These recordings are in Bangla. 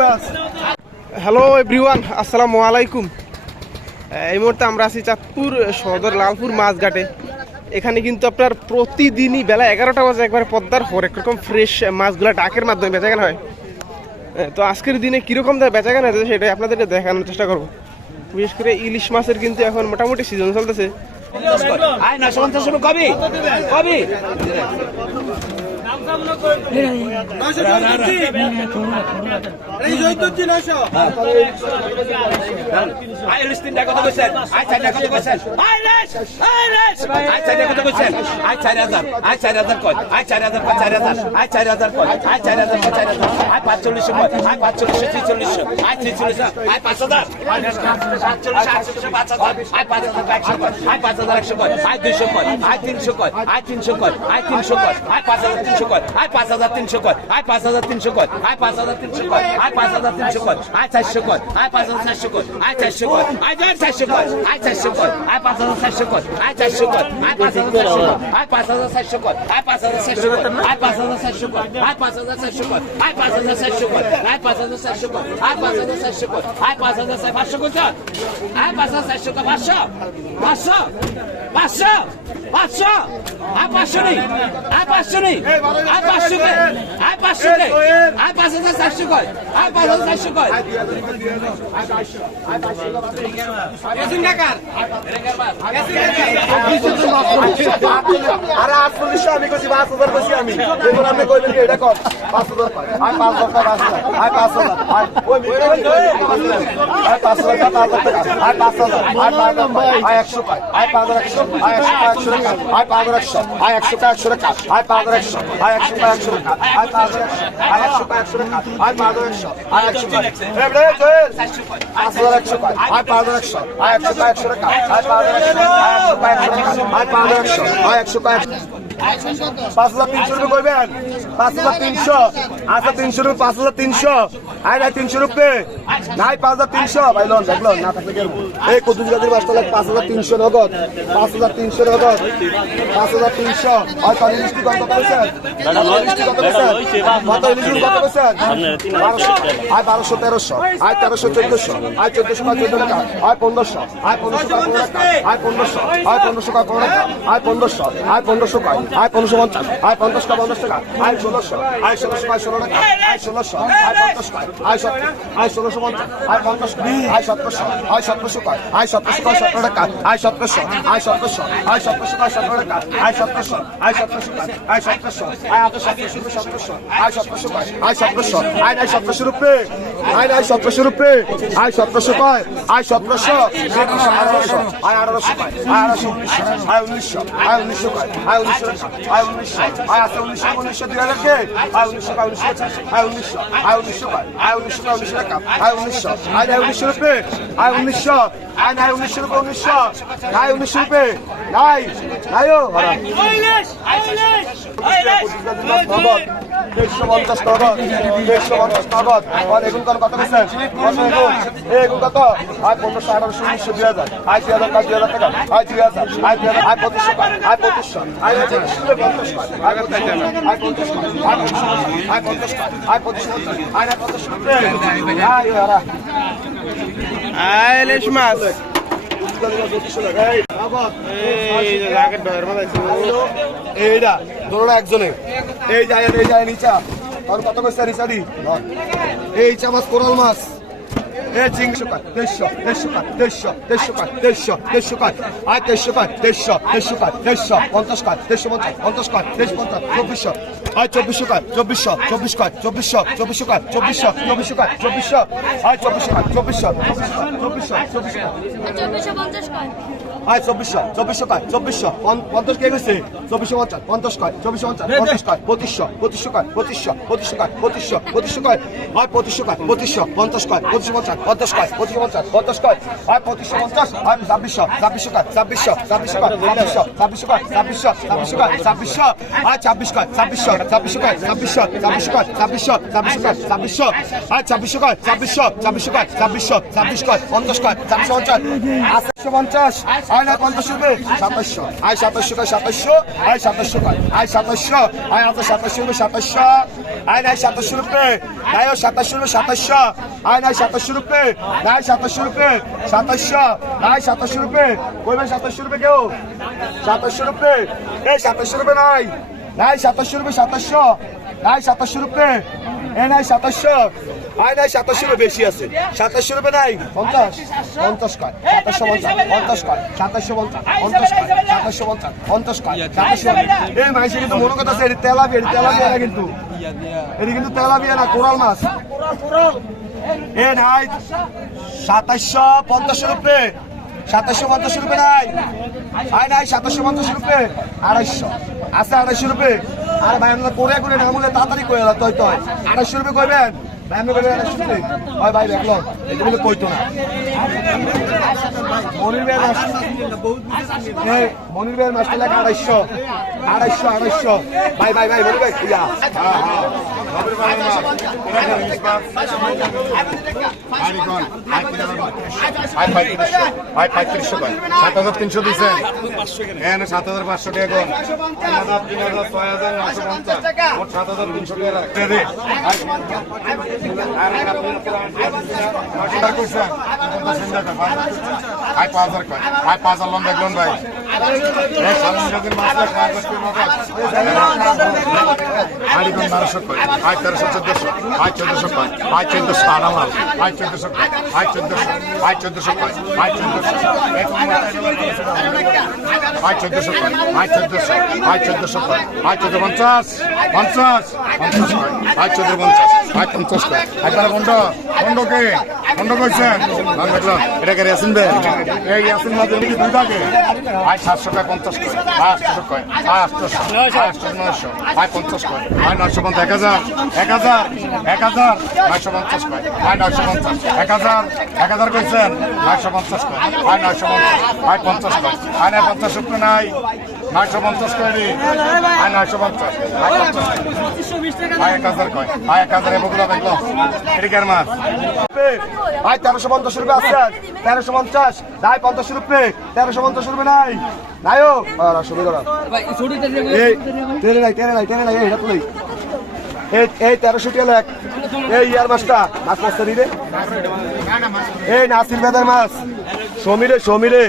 মাছ। হ্যালো এভরিওয়ান আসসালামু আলাইকুম। এই মুহূর্তে আমরা আছি চাঁদপুর সদর লালপুর মাছঘাটে। এখানে কিন্তু আপনার প্রতিদিনই বেলা এগারোটা বাজে একবার পদ্মার হরেক রকম ফ্রেশ মাছগুলো ডাকের মাধ্যমে বেচাকেনা হয়। তো আজকের দিনে কীরকম বেচাকেনা হয়েছে সেটাই আপনাদের দেখানোর চেষ্টা করব। বিশেষ করে ইলিশ মাছের কিন্তু এখন মোটামুটি সিজন চলতেছে। পাঁচচল্লিশশো আয় পাঁচচল্লিশশো ছিচল্লিশশো। আয় ছিচল্লিশশো। আয় পাঁচ হাজার। সাতচল্লিশ সাতচল্লিশশো পাঁচ হাজার। আয় পাঁচ হাজার একশো আয় পাঁচ হাজার একশো আয় দুইশো আয় তিনশো কয়। তিনশো আয় তিনশো আয় পাঁচ হাজার তিনশো কয় আয় পাঁচ হাজার তিনশো কয় আয় পাঁচ হাজার তিনশো কয় আয় পাঁচ হাজার তিনশো কয় আয় পাঁচ হাজার তিনশো কয় আয় চারশো কয় আয় পাঁচ হাজার চারশো কয় আয় চারশো কয় আয় দেড় চারশো কয় আয় চারশো কয় আয় পাঁচ হাজার চারশো কয় আয় চারশো কয় আয় পাঁচ হাজার চারশো কয় আয় পাঁচ হাজার চারশো কয় আয় পাঁচ হাজার চারশো কয় আয় পাঁচ হাজার চারশো কয় আয় পাঁচ হাজার চারশো কয় আয় পাঁচ হাজার চারশো কয় আয় পাঁচ হাজার চারশো কয় আয় পাঁচ হাজার চারশো কয় আয় পাঁচ হাজার পাঁচশো কয় আয় পাঁচ হাজার চারশো কয় পাঁচশো পাঁচশো পাঁচশো পাঁচশো আয় পাঁচশো নেই আয় পাঁচশো নেই আয় পাঁচশো কে আয় পাঁচশো চারশো কয় আয় পাঁচ হাজার চারশো কয় আয় পাঁচ হাজার আয় একশো কয় হাজার একশো আয় একশো টাকা একশো টাকা একশো টাকা একশো টাকা একশো আয় পাঁচ হাজার একশো। আয় একশো টাকা একশো। আয় পাঁচ হাজার একশো। আয় একশো পাঁচ। হাজার একশো আয় পাঁচ হাজার একশো। আয় একশো টাকা একশো আয় পাঁচ হাজার একশো। আয় একশো টাকা একশো আয় পাঁচ হাজার একশো। আয় একশো টাকা পাঁচ হাজার তিনশো রুপে করবেন পাঁচ হাজার তিনশো আচ্ছা তিনশো রুপে পাঁচ হাজার তিনশো আয় নাই তিনশো রুপে নাই পাঁচ হাজার তিনশো ভাই লোন দেখল না থাকলে এই গাছের পাঁচ হাজার তিনশো নগদ পাঁচ হাজার তিনশো নগদ পাঁচ হাজার তিনশো আর কত করেছেন কত কত করেছেন আয় বারোশো তেরোশো আয় তেরোশো চোদ্দশো আয় চোদ্দশো কয় চোদ্দ টাকা আয় পনেরোশো আয় পনেরোশো টাকা আয় পনেরোশো আয় পনেরোশো কয় পনেরো টাকা আয় পনেরোশো আয় পনেরোশো কয় আয় পনেরোশো পঞ্চাশ আয় পঞ্চাশ কয় পঞ্চাশ টাকা আয় ষোলোশো আয় ষোলোশো কয় ষোলো টাকা আয় ষোলোশো আয় পঞ্চাশ কয় আয় সত্তর আয় ষোলোশো পঞ্চাশ আয় পঞ্চাশ আয় সতেরোশো আয় সতেরোশো কয় আয় সতেরোশো কয় সতেরো টাকা আয় সতেরোশো আয় সতেরোশো আয় সতেরোশো কয় সতেরো টাকা আয় সতেরোশো আয় সতেরোশো আয় সতেরোশো আয় আট সতেরোশো সতেরোশো আয় সতেরোশো কয় আয় সতেরোশো আয় নাই সতেরোশো রুপে আয় নাই সতেরোশো রুপে আয় সতেরোশো কয় আয় সতেরোশো আঠারোশো আয় আঠারোশো কয় আয় আঠারোশো আয় উনিশশো আয় উনিশশো কয় আয় উনিশশো আয় উনিশশো আয় আছে উনিশশো উনিশশো দুই হাজার কে? আয় উনিশশো কয় উনিশশো আয় উনিশশো আয় উনিশশো আয় উনিশশো কয় উনিশশো টাকা আয় উনিশশো আয় নাই উনিশশো রুপে আয় উনিশশো আয় নাই উনিশশো রুপে উনিশশো নাই উনিশশো রুপে নাই নাইও নগদ দেড়শো পঞ্চাশ নগদ দেড়শো পঞ্চাশ নগদ আর এগুন কত কত বেছেন এগুন কত? আয় পনেরোশো, আঠারোশো, উনিশশো, দুই হাজার আয় দুই হাজার দুই হাজার টাকা আয় দুই হাজার আয় দুই হাজার আয় আয় আয় মাছ। ধরো এই যায় এই যায় নিচা। আর কত কইছে নিচা দি? এই চা মাছ কোরাল মাছ। চিংশো কাট, দেড়শো দেড়শো কাট, দেড়শো দেড়শো কাট, দেড়শো দেড়শো কাট। আয় দেড়শো কাট, দেড়শো দেড়শো কাট, দেড়শো, পঞ্চাশ কাট, দেড়শো পঞ্চাশ পঞ্চাশ কাট, দেড়শো পঞ্চাশ, চব্বিশশো। আয় চব্বিশশো কাট, চব্বিশশো, চব্বিশ কাট, চব্বিশশো চব্বিশশো কাট, চব্বিশশো চব্বিশশো কাট, চব্বিশশো। আয় চব্বিশশো কাট, চব্বিশশো চব্বিশশো চব্বিশশো চব্বিশশো চব্বিশশো পঞ্চাশ কয় আয় চব্বিশশো চব্বিশশো কয়? চব্বিশশো। পঞ্চাশ কে গেছে চব্বিশশো পঞ্চাশ। পঞ্চাশ কয়? চব্বিশশো পঞ্চাশ। পঞ্চাশ কয়? পঁচিশশো পঁচিশশো কয়? পঁচিশশো পঁচিশশো কয়? পঁচিশশো পঁচিশশো কয়? আয় পঁচিশশো কয়? পঁচিশশো পঞ্চাশ কয়? পঁচিশশো পঞ্চাশ পঞ্চাশ কয়? পঁচিশশো পঞ্চাশ পঞ্চাশ কয়? আয় পঁচিশশো পঞ্চাশ আয় ছাব্বিশশো ছাব্বিশশো কয়? ছাব্বিশশো ছাব্বিশশো কয়? ছাব্বিশশো ছাব্বিশশো কয়? ছাব্বিশশো ছাব্বিশশো কয়? ছাব্বিশশো। আয় ছাব্বিশ কয়? ছাব্বিশশো ছাব্বিশশো কয়? ছাব্বিশশো ছাব্বিশশো কয়? ছাব্বিশশো ছাব্বিশশো কয়? ছাব্বিশশো। আয় ছাব্বিশশো কয়? ছাব্বিশশো ছাব্বিশশো কয়? ছাব্বিশশো ছাব্বিশ কয়? পঞ্চাশ কয়? ছাব্বিশশো পঞ্চাশ। পঞ্চাশ। আয় না, পঞ্চাশ রুপে। সাতাশশো। আয় সাতাশশো কয়, সাতাশশো? আয় সাতাশশো কয়। আয় সাতাশশো। আয় আছে সাতাশশো রুপে সাতাশশো। আয় নাই সাতাশশো রুপে। ও সাতাশশো রুপে সাতাশশো। আয় নাই সাতাশশো রুপে। নাই সাতাশশো রুপে সাতাশশো। নাই সাতাশশো রুপে। কইবেন সাতাশশো রুপে কেউ? সাতাশশো রুপে। এই সাতাশশো রুপে নাই। নাই সাতাশশো রুপে সাতাশশো। নাই সাতাশশো রুপে। এ, নাই সাতাশশো। আয় নাই সাতাশশো রুপে বেশি আছে। সাতাশশো রুপে নাই? পঞ্চাশ? পঞ্চাশ কয়? সাতাশশো পঞ্চাশ পঞ্চাশ কয়? সাতাশশো পঞ্চাশ পঞ্চাশ কয়? সাতাশশো পঞ্চাশ পঞ্চাশ কয়? সাতাশশো এই মাইসে কিন্তু মনে কথা আছে এটি তেলাপিয়া এটি তেলাপিয়া না কিন্তু? এটি কিন্তু তেলাপিয়া না, কোরাল মাছ? এ নাই, সাতাশশো পঞ্চাশ রুপে সাতাশশো পঞ্চাশ রুপে নাই? আয় নাই, সাতাশশো পঞ্চাশ রুপে আড়াইশো আছে আড়াইশো রুপে আর ভাই, আমরা করে করে না তাড়াতাড়ি তৈ তৈ আড়াইশো রুপে কইবেন? ভাই ভাই দেখল। এগুলো কইতো না। মনির ভাই মনির ভাইয়ের মাসটা লাগে আড়াইশো। আড়াইশো আড়াইশো। ভাই ভাই ভাই মনির ভাই ইয়া হ্যাঁ সাত হাজার পাঁচশো টাকা তিন হাজার ছয় হাজার নশো পঞ্চাশ। সাত হাজার তিনশো টাকা আয় পাঁচ হাজার আয় পাঁচ হাজার লোন দেখলেন ভাই। বারোশো কয় আয় তেরোশো চোদ্দশো আয় চোদ্দশো কয় আয় চোদ্দশো আড়ামাল আয় চোদ্দশো কয় আয় চোদ্দশো আয় চোদ্দশো কয় আয় চোদ্দশো আয় চোদ্দশো কয় আয় চোদ্দশো আয় চোদ্দশো কয় আয় চোদ্দ পঞ্চাশ পঞ্চাশ পঞ্চাশ কয় আয় চোদ্দ পঞ্চাশ আয় পঞ্চাশ কয় আয় তারা বন্ড কইছেন আমি দেখলাম এটা কে ইয়াসিন বে এই ইয়াসিন মাঝে নাকি আয় সাতশো টাকা পঞ্চাশ কয় আটশো কয় আয় আটশো নয়শো আয় পঞ্চাশ কয় আয় নয়শো পঞ্চাশ, এক হাজার এক হাজার এক হাজার, নয়শো পঞ্চাশ কয় আয় নয়শো পঞ্চাশ, এক হাজার এক হাজার কইছেন, নয়শো পঞ্চাশ কয় আয় নয়শো পঞ্চাশ আয় পঞ্চাশ কয় আয় নয় পঞ্চাশ নাই। পঞ্চাশ পঞ্চাশ। কয়? মাছ। তেরোশো পঞ্চাশ রুপে আছে। তেরোশো পঞ্চাশ। নাই পঞ্চাশ রুপে। তেরোশো পঞ্চাশ রুপে নাই। নাইও এই, টেনে নাই টেনে নাই টেনে নাই। এই এই তেরোশো টেলে এক। এই, ইয়ার মাছটা। মাছ মাছটা দিবে এই, নাসির বেদার মাছ। সমীরে সমীরে।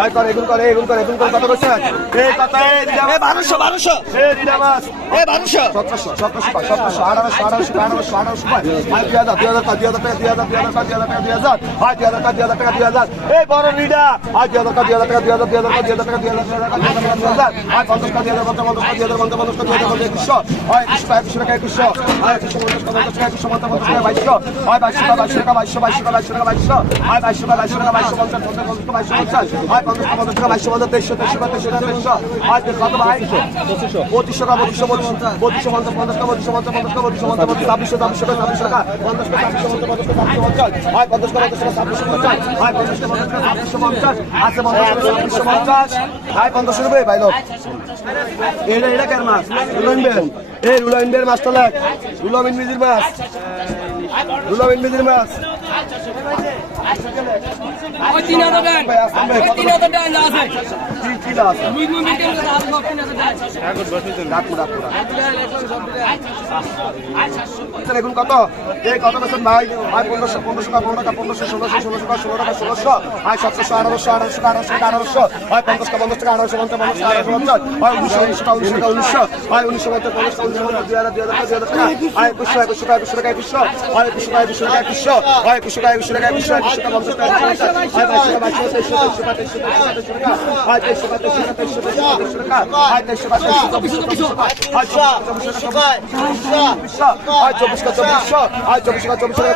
আয় করে এগুন করে এগুন করে এগুন করে কত করছেন এই কত এই দিদা মাছ বারোশো বারোশো এই দিদা মাছ এ বারোশো সতেরোশো সতেরোশো পাঁচ সতেরোশো আঠারোশো আঠারোশো আঠারোশো আঠারোশো পাঁচ আয় দুই হাজার দুই হাজার দুই হাজার টাকা দুই হাজার দুই হাজার দুই হাজার টাকা দুই হাজার আয় দুই হাজার টাকা দুই হাজার টাকা দুই হাজার বড় নিডা আয় দুই হাজার টাকা দুই হাজার টাকা দুই হাজার দুই হাজার দুই হাজার টাকা দুই হাজার দুই হাজার টাকা দুই হাজার দুই হাজার আয় পঞ্চাশ টাকা দুই হাজার পঞ্চাশ পঞ্চাশ দুই হাজার পঞ্চাশ পঞ্চাশ দুই হাজার পঞ্চাশ একুশশো আয় একুশশো একুশশো টাকা একুশশো আয় একুশশো পঞ্চাশ টাকা পঞ্চাশ টাকা একুশশো পঞ্চাশ পঞ্চাশ টাকা বাইশশো আয় বাইশশো টাকা বাইশশো টাকা বাইশশো বাইশশো টাকা বাইশশো টাকা বাইশশো আয় বাইশশো টাকা বাইশশো টাকা বাইশশো পঞ্চাশ পঞ্চাশ পঞ্চাশ টাকা বাইশশো পঞ্চাশ আয় পঞ্চাশ টাকা পঞ্চাশ টাকা বাইশশো পঞ্চাশ তেইশশো তেইশশো টাকা তেইশশো তেইশশো কত ভাই পঁচিশশো টাকা পঁচিশশো পঁচিশশো পঞ্চাশ পঞ্চাশ টাকা পঁচিশশো পঞ্চাশ পঞ্চাশ টাকা পঁচিশশো পঞ্চাশ পঞ্চাশ ছাব্বিশশো ছাব্বিশশো টাকা ছাব্বিশশো টাকা পঞ্চাশ টাকা ছাব্বিশশো পঞ্চাশ পঞ্চাশ পঞ্চাশ আয় পঞ্চাশ টাকা পঞ্চাশ টাকা ছাব্বিশশো পঞ্চাশ আয় পঞ্চাশ টাকা পঞ্চাশ টাকা ছাব্বিশশো পঞ্চাশ আছে পঞ্চাশ টাকা ছাব্বিশশো পঞ্চাশ আয় পঞ্চাশ রুপে ভাই লোক এটা এটা কেন মাছ রুলাইনবের রুলামিন মিজির মাছ ওই তিন হাজার টাকা তিন হাজার আছে কি কি দাম আছে ডাকু এখন কত? এই কত বেতন ভাই আয় পনেরোশো পনেরোশো টাকা পনেরো টাকা পনেরোশো ষোলোশো ষোলোশো টাকা ষোলো টাকা ষোলোশো। আয় সতেরোশো আঠারোশো আঠারোশো টাকা আঠারোশো টাকা আঠারোশো। আয় পঞ্চাশ টাকা পঞ্চাশ টাকা আঠারোশো পঞ্চাশ পঞ্চাশ টাকা আঠারোশো পঞ্চাশ। আয় উনিশশো উনিশশো টাকা উনিশশো টাকা উনিশশো। আয় উনিশশো পঞ্চাশ পঞ্চাশ টাকা উনিশশো পঞ্চাশ দুই হাজার দুই হাজার টাকা দুই হাজার টাকা। আয় একুশশো একুশশো টাকা একুশশো টাকা একুশশো। আয় একুশশো টাকা একুশশো টাকা একুশশো। আয় একুশশো টাকা একুশশো টাকা একুশশো একুশশো টাকা পঞ্চাশ টাকা আয় বাইশশো টাকা বাইশশো তেইশশো তেইশশো টাকা তেইশশো টাকা আয় তেইশশো টাকা তেইশশো টাকা তেইশশো তেইশশো টাকা আয় তেইশশো টাকা তেইশশো চব্বিশশো চব্বিশশো আয় চব্বিশশো চব্বিশশো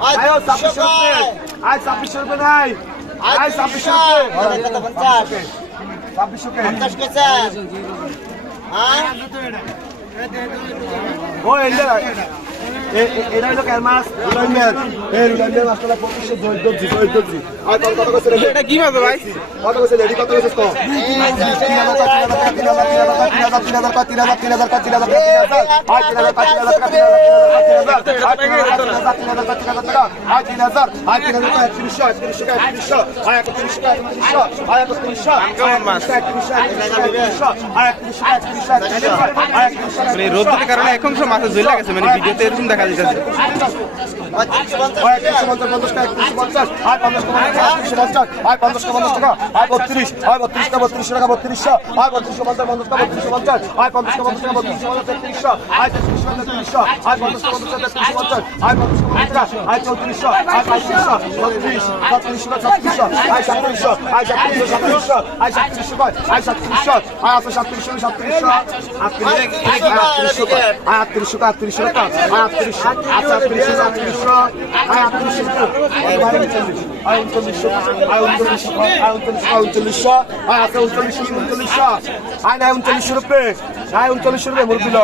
আয় ছাব্বিশশো রুপে। আয় ছাব্বিশশো রুপে নাই। আয় ছাব্বিশশো রুপে। ছাব্বিশশো ও এটা এটা এই আসলে জয় জয় আর কত এটা কি মাছ ভাই কত কত কারণে এখন সব মাথা ঝুলে গেছে মানে ভিডিওতে এরকম দেখা যাচ্ছে একত্রিশশো পঞ্চাশ পঞ্চাশ টাকা একত্রিশশো পঞ্চাশ আর পঞ্চাশ একত্রিশশো পঞ্চাশ আর পঞ্চাশ পঞ্চাশ টাকা আর বত্রিশ আর বত্রিশ টাকা বত্রিশশো টাকা বত্রিশশো আর বত্রিশশো পঞ্চাশ পঞ্চাশ টাকা বত্রিশশো পঞ্চাশ আর পঞ্চাশ পঞ্চাশ টাকা বত্রিশশো পঞ্চাশ তেত্রিশশো আর তেত্রিশশো তেত্রিশশো আর পঞ্চাশ পঞ্চাশ তেত্রিশশো পঞ্চাশ আর পঞ্চাশ পঞ্চাশ টাকা আর চৌত্রিশশো আর পঁয়ত্রিশশো ছত্রিশ ছত্রিশশো ছত্রিশশো আর সাতত্রিশশো আর সাতত্রিশশো সাতত্রিশশো আর সাতত্রিশশো আর সাতত্রিশশো আর আছে সাতত্রিশশো সাতত্রিশশো আটত্রিশশো আর আটত্রিশশো আটত্রিশশো টাকা আর আটত্রিশশো আটত্রিশশো আটত্রিশশো আটত্রিশশো উনচল্লিশশো উনচল্লিশশো আয় নাই উনচল্লিশ রুপে আয় উনচল্লিশ রুপে মুরগিল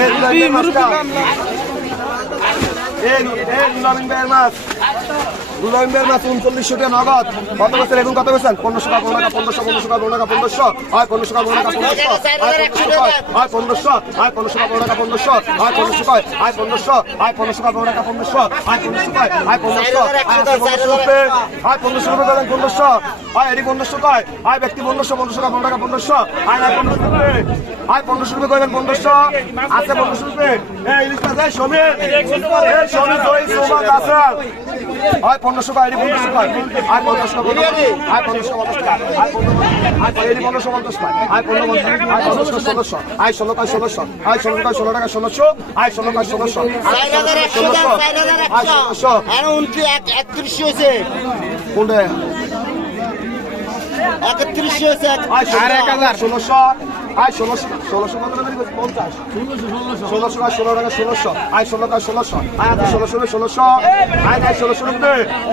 এই নবীন ভাইয়ের মাছ রুলাইম্বের মাছ উনচল্লিশশো টাকা নগদ কত বছর এখন কত বছর পনেরোশো টাকা পনেরো টাকা পনেরোশো পনেরোশো টাকা পনেরো টাকা পনেরোশো হয় পনেরোশো টাকা টাকা পনেরোশো হয় পনেরোশো হয় পনেরোশো টাকা টাকা পনেরোশো হয় পনেরোশো হয় পনেরোশো হয় পনেরোশো টাকা টাকা পনেরোশো হয় পনেরোশো হয় পনেরোশো পনেরোশো রুপে হয় পনেরোশো রুপে দেবেন পনেরোশো হয় এটি পনেরোশো কয় হয় ব্যক্তি পনেরোশো পনেরোশো টাকা পনেরো টাকা পনেরোশো হয় না পনেরোশো হয় পনেরোশো রুপে করবেন পনেরোশো আছে পনেরোশো রুপে এই ইলিশ মাছ সমীর সমীর দই সৌমান আছে হয় পনেরোশো এটি পনেরোশো টাকা আর পঞ্চাশ টাকা আর পনেরোশো পঞ্চাশ আর পনেরো পনেরোশো পঞ্চাশ টাকা আর পনেরো পঞ্চাশ আর পনেরোশো ষোলোশো আয় ষোলো কাজ ষোলোশো আয় ষোলো কাজ ষোলো টাকা ষোলোশো আয় ষোলো কাজ ষোলোশো ষোলোশো আয় ষোলোশো একত্রিশ হয়েছে। কোনটা? একত্রিশ হয়েছে। আর এক হাজার। ষোলোশো আয়, ষোলোশো ষোলোশো কত টাকা? পঞ্চাশ। ষোলোশো আয়, ষোলো টাকা, ষোলোশো। আয়, ষোলো কাজ ষোলোশো। আয় আজ ষোলোশো ষোলোশো। আয় আয়, ষোলোশো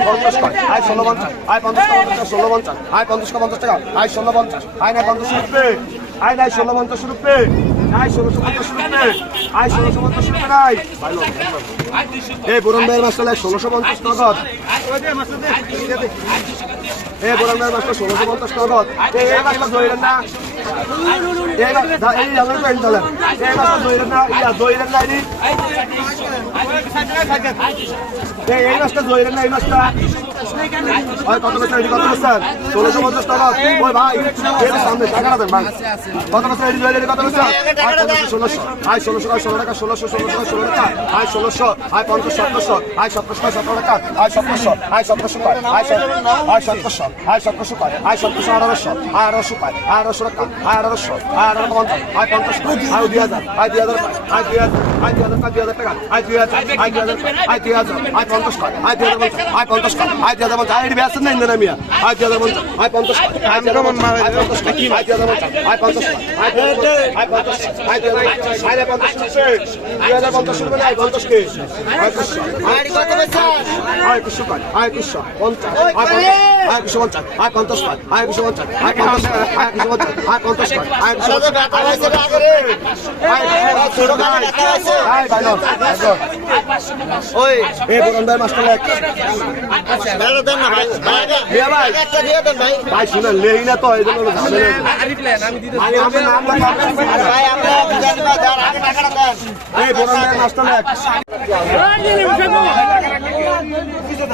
পঞ্চাশ টাকা। আয়, ষোলো পঞ্চাশ। আয়, পঞ্চাশ টাকা ষোলো পঞ্চাশ। আয়, পঞ্চাশ টাকা পঞ্চাশ টাকা। আয়, ষোলো পঞ্চাশ। আয় নাই পঞ্চাশ রুপে আয় নাই ষোলো পঞ্চাশ রুপে এই বোরন ভাইয়ের মাছটা লাগে ষোলোশো পঞ্চাশ নগদ। এই বোরন ভাইয়ের মাছটা ষোলোশো পঞ্চাশ নগদ। এই মাছটা ধরিলেন না। এই মাছটা ধরিলেন না ইয়া ধরিলেন না এই মাছটা ধরিলেন না, এই মাছটা ওই কত বছর এটি কত বছর ষোলোশো পঞ্চাশ টাকা ওই ভাই এর সামনে টাকাটা দেন ভাই কত বছর এটি ধরে কত বছর ষোলোশো আয় ষোলোশো আয় ষোলো টাকা ষোলোশো ষোলোশো ষোলো টাকা আয় ষোলোশো আয় পঞ্চাশ সতেরোশো আয় সতেরোশো সতেরো টাকা আয় সতেরোশো আয় সতেরোশো পায় আয় আয় সতেরোশো আয় সতেরোশো পায় আয় সতেরোশো আঠারোশো আয় আঠারোশো পায় আঠারোশো টাকা আয় আঠারোশো আয় আঠারো পঞ্চাশ আয় পঞ্চাশ আয় দুই হাজার আয় দুই হাজার আয় দুই হাজার আয় দুই হাজার টাকা দুই হাজার আয় দুই হাজার আয় দুই হাজার পঞ্চাশ পায় দুই হাজার পঞ্চাশ আয় পঞ্চাশ দুই হাজার হাজার পঞ্চাশ এটা ব্যস্ত নাই না মিয়া আট হাজার পঞ্চাশ আয় পঞ্চাশ আয় পঞ্চাশ আয় পঞ্চাশ আয় পঞ্চাশ আয় পঞ্চাশ আয় পঞ্চাশ আয় পঞ্চাশ দুই হাজার পঞ্চাশ রুপে আয় পঞ্চাশ কে আয় পঞ্চাশ আয় পঞ্চাশ আয় পঞ্চাশ পঞ্চাশ আয় একশো পঞ্চাশ, আয় পঞ্চাশ পাঁচ, আয় একশো পঞ্চাশ, আয় পঞ্চাশ আয় একশো পঞ্চাশ, আয় পঞ্চাশ পাঁচ, আয় একশো ওই এ বরণ মাস্টার এক ভাই শুনেন লেই না তো এই জন্য মাস্টার এক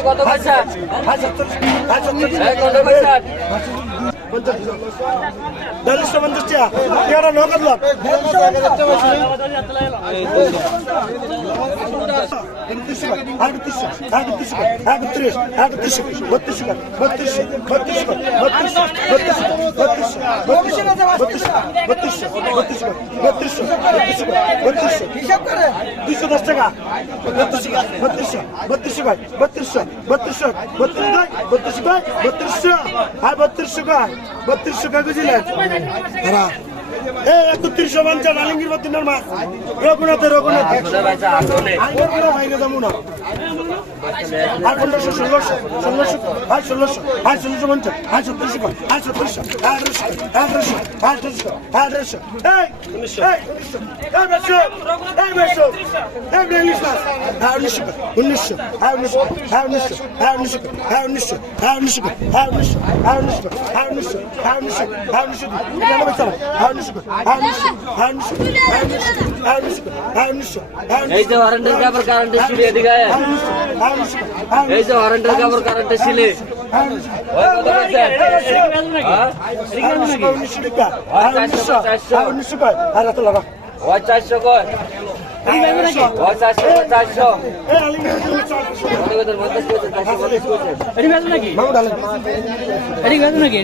কত পয়সা কত পয়সা চল্লিশটা পঞ্চাশ টাকা। এটা নগদ লাভ দুইশো দশ টাকা বত্রিশশো বত্রিশশো বত্রিশশো বত্রিশশো বত্রিশ বত্রিশ বত্রিশশো আর বত্রিশশো বত্রিশশো হ্যাঁ এই একত্রিশশো পঞ্চাশ আলিঙ্গির বত্রিনার মাছ রঘুনাথে রঘুনাথ। রঘুনাথ বাইরে যাব না। আর পনেরোশো ষোলোশো ষোলোশো আর ষোলোশো আর ষোলোশো পঞ্চাশ আর সত্তরশো আর সত্তরশো আঠারোশো আঠারোশো আঠারোশো আঠারোশো এই এই এই বেশো এই বেশো এই ইংলিশ মাছ আর উনিশশো উনিশশো আর উনিশশো আর উনিশশো আর উনিশশো আর উনিশশো আর উনিশশো আর উনিশশো আর উনিশশো আর উনিশশো আর উনিশশো আর উনিশশো নিরানব্বই চার আর উনিশশো আর উনিশশো আর উনিশশো আর উনিশশো আর উনিশশো আর উনিশশো আর এই যে ওয়ারেন্টের কাপড় কারেন্টে ছিলে এদিকে আয়। এই যে হরেন্দ্র কাপড় কারেন্টে ছিলে নাকি?